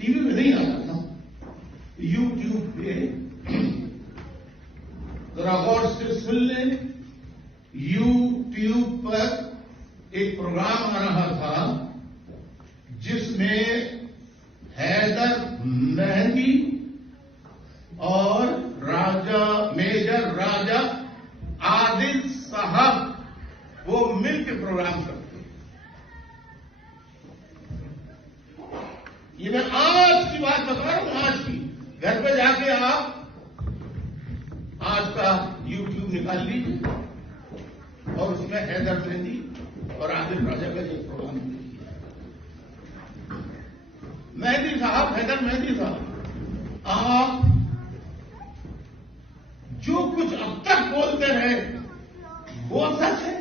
T V میں نہیں آتا تھا، یوٹیوب پہ ذرا غور سے سن لیں، یوٹیوب پر ایک پروگرام آ رہا تھا جس میں حیدر مہندی اور میجر راجہ عادل صاحب وہ مل کے پروگرام کرتے ہیں۔ یہ میں آج کی بات بتا رہا ہوں، آج کی۔ گھر پہ جا کے آپ آج کا یوٹیوب نکال لیجیے اور اس میں حیدر مہندی اور عادل راجہ کا یہ پروگرام دیکھیے۔ مہندی صاحب، حیدر مہندی صاحب، آپ جو کچھ اب تک بولتے رہے وہ سچ ہے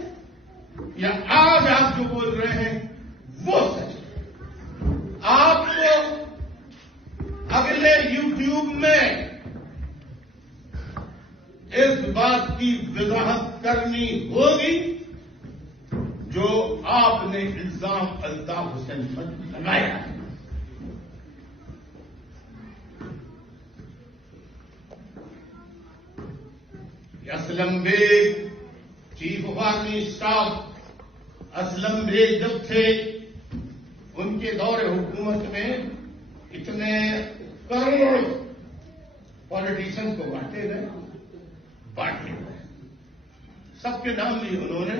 یا آج آپ جو بول رہے ہیں وہ سچ ہے؟ آپ کو اگلے یوٹیوب میں اس بات کی وضاحت کرنی ہوگی جو آپ نے الزام الطاف حسین پر لگایا ہے۔ Aslam Baig chief of army staff, Aslam Baig جب تھے ان کے دور حکومت میں اتنے کروڑ پالیٹیشن کو بانٹے گئے، سب کے نام لیے انہوں نے،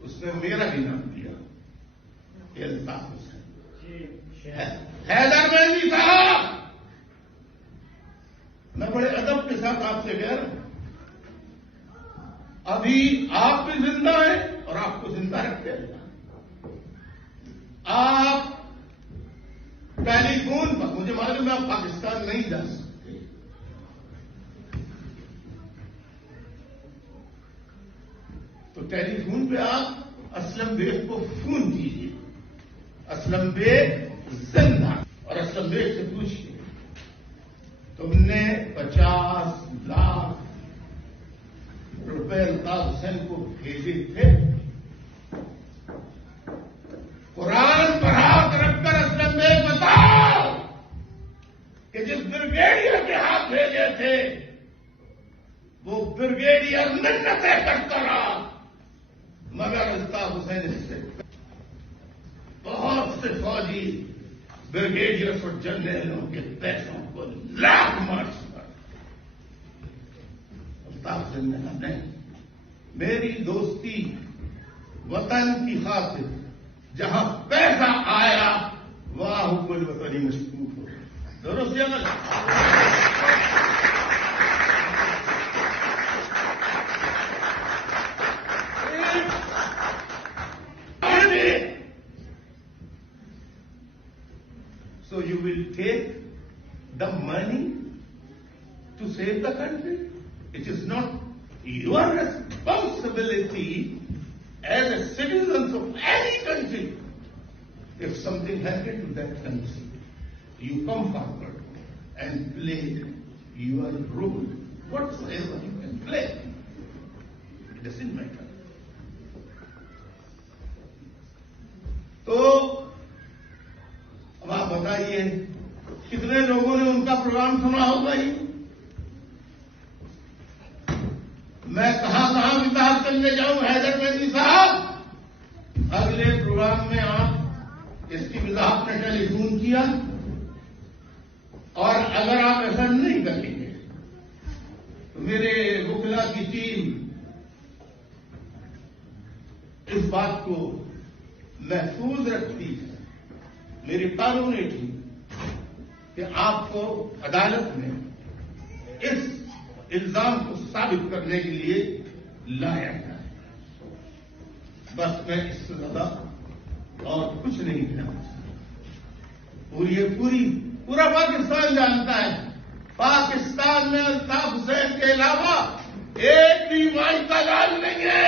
اس میں میرا بھی نام دیا، الطاف حسین۔ حیدر مہندی صاحب، میں بڑے ادب کے ساتھ آپ سے کہہ رہا ہوں، ابھی آپ بھی زندہ ہیں اور آپ کو زندہ رکھتے ہیں۔ آپ ٹیلی فون پر، مجھے معلوم ہے آپ پاکستان نہیں جا سکتے، تو ٹیلی فون پہ آپ اسلم بیگ کو فون کیجیے، اسلم بیگ زندہ، اور اسلم بیگ سے پوچھیے تم نے 50 لاکھ روپے الطاف حسین کو بھیجے تھے؟ قرآن پر ہاتھ رکھ کر اسلم بیگ بتاؤ کہ جس بریگیڈیئر کے ہاتھ بھیجے تھے وہ بریگیڈیئر منتیں کرتا رہا، مگر الطاف حسین سے بہت سے فوجی بریگیڈیئرس اور جنرلوں کے پیسوں کو لاکھ مار چکا۔ الطاف حسین نے کہا نہیں، میری دوستی وطن کی خاطر جہاں پیسہ آیا وہاں حب الوطنی مشکوک ہو، درست یا غلط؟ So you will take the money to save the country? It is not your responsibility as a citizen of any country. If something happened to that country, you come forward and play your role, whatsoever you can play. It doesn't matter. تو اب آپ بتائیے کتنے لوگوں نے ان کا programme سنا ہوگا؟ ہی میں کہاں وضاحت کرنے جاؤں حیدر مہندی صاحب؟ اگلے پروگرام میں آپ اس کی وضاحت میں ٹیلی فون کیا، اور اگر آپ ایسا نہیں کریں گے تو میرے وکلا کی ٹیم اس بات کو محفوظ رکھتی ہے، میری قانونی ٹیم، کہ آپ کو عدالت میں اس الزام کو ثابت کرنے کے لیے لایا جائے۔ بس میں اس سے زیادہ اور کچھ نہیں کہنا چاہتا۔ پورا پاکستان جانتا ہے، پاکستان میں الطاف حسین کے علاوہ ایک بھی مائی کا علاج نہیں ہے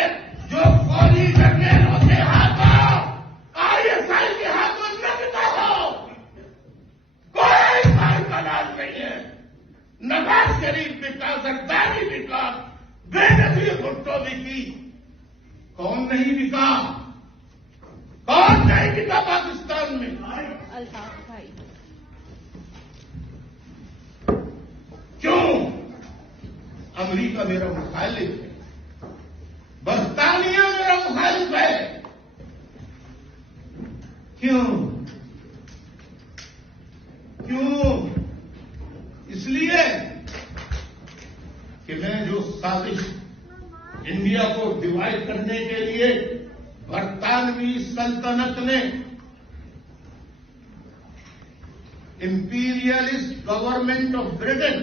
جو فوجی جنرلوں کے ہاتھوں، ISI کے ہاتھوں نہ بکا ہو۔ کوئی مائی کا علاج نہیں ہے۔ نواز شریف بکا، زرداری بکا، بے نظیر بھٹو بکی، کون نہیں بکا؟ کون نہیں بکا پاکستان میں؟ امریکہ میرا مخالف ہے، برطانیہ میرا مخالف ہے. کیوں؟ اس لیے کہ میں جو سازش انڈیا کو ڈیوائڈ کرنے کے لیے برطانوی سلطنت نے امپیریلسٹ گورنمنٹ آف برٹن